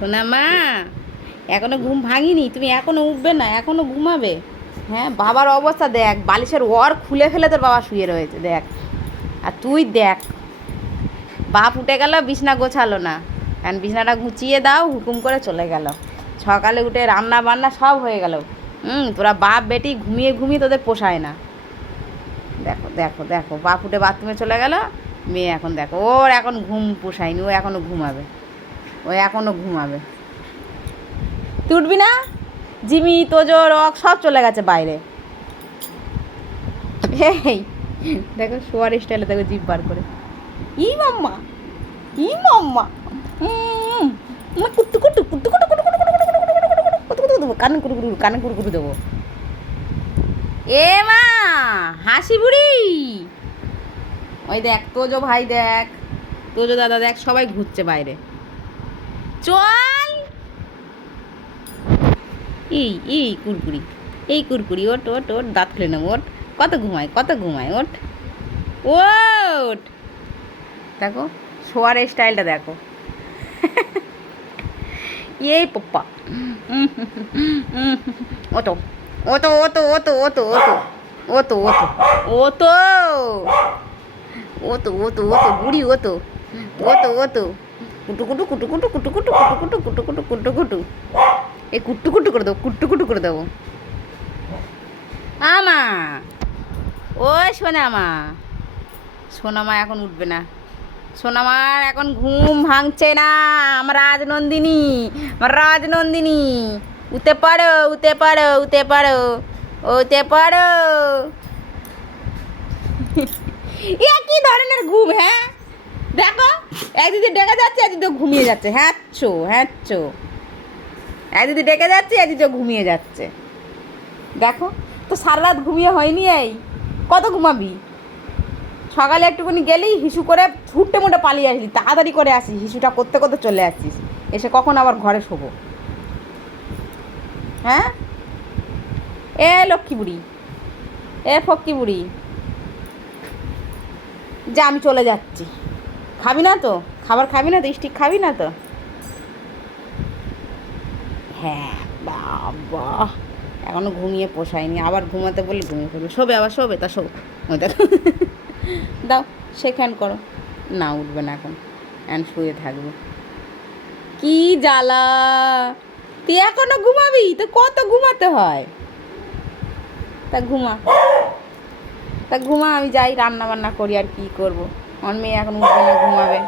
সোনা মা, এখনো ঘুম ভাঙিনি? তুমি এখনো উঠবে না? এখনো ঘুমাবে? হ্যাঁ, বাবার অবস্থা দেখ, বালিশের ওর খুলে ফেলে তোর বাবা শুয়ে রয়েছে দেখ। আর তুই দেখ, বাপ উঠে গেল, বিছনা গোছালো না। কারণ বিছনাটা গুছিয়ে দাও, হুকুম করে চলে গেল। সকালে উঠে রান্না বান্না সব হয়ে গেল। তোরা বাপ বেটি ঘুমিয়ে ঘুমিয়ে তোদের পোষায় না। দেখো দেখো দেখো, বাপ উঠে বাথরুমে চলে গেল, মেয়ে এখন দেখো, ওর এখন ঘুম পোষায়নি, ও এখনও ঘুমাবে, ও এখনও ঘুমাবে। তুই উঠবি না? জিমি, তোজো, রক সব চলে গেছে বাইরে। এই দেখো শোয়ার স্টাইলে, দেখো জিভ বার করে, ই মাম্মা, ই মাম্মা, কুট্টু কুট্টু কুট্টু কুট্টু কুট্টু কুট্টু কুট্টু কুট্টু দেবো, কানে কুটু কুটু, কানে কুটু কুটু দেবো। এ মা, হাসি বুড়ি, ওই দেখ তোজো ভাই, দেখ তোজো দাদা, দেখ সবাই ঘুরছে বাইরে। চল, এই কুরকুরি, এই কুরকুরি, ওট ওট ওট, দাঁত খুলে নেবো, ওট। কত ঘুমায়, কত ঘুমায়, ওট ওট। দেখো শোয়ার স্টাইলটা দেখো। এই পপ্পা, ওতো ওতো ওতো ওতো ওতো ওতো ওতো ওতো ওতো ওতো ওতো বুড়ি, ওতো ওতো ওতো, কুটু কুটু কুটু কুটু কুটু কুটু কুটু কুটু কুটু কুটু কুটু কুটু, এই কুট্টু কুটু করে দেবো, কুট্টু কুটু করে দেবো। আমা, ওই সোনামা, সোনামা এখন উঠবে না। সোনামার এখন ঘুম ভাঙছে না। আমার রাজনন্দিনী, আমার রাজনন্দিনী, উঠতে পারো, উঠতে পারো, উঠতে পারো, উঠতে পারো। এ কি ধরনের ঘুম? হ্যাঁ দেখো, একদিদি ডেকে যাচ্ছে, একদিদি ঘুমিয়ে যাচ্ছে। হ্যাঁচো হ্যাঁচো, একদিদি ডেকে যাচ্ছে, একদিদি ঘুমিয়ে যাচ্ছে। দেখো তো, সারা রাত ঘুমিয়ে হয়নি। এই কত ঘুমাবি? সকালে একটুখানি গেলেই হিসু করে ছুটে মুটে পালিয়ে আসলি, তাড়াতাড়ি করে আসিস, হিসুটা করতে করতে চলে আসিস, এসে কখন আবার ঘরে শোবো? হ্যাঁ, এ লক্ষ্মী বুড়ি, এ ফক্কি বুড়ি, যা আমি চলে যাচ্ছি। খাবি না তো? খাবার খাবি না তো? স্টিক খাবি না তো? হ্যাঁ বাবা, এখনও ঘুমিয়ে পোষায়নি, আবার ঘুমাতে বলে ঘুমিয়ে পড়বে, শোবে আবার, শোবে তা শোবে। ওই দেখো, দাও সেখান করো। না, উঠবে না এখন, শুয়ে থাকবে। কি জ্বালা! তুই এখনো ঘুমাবি? তো কত ঘুমাতে হয়? তা ঘুমা, তা ঘুমা, আমি যাই রান্না বান্না করি। আর কি করবো, আমার মেয়ে এখন উঠবে না, ঘুমাবে।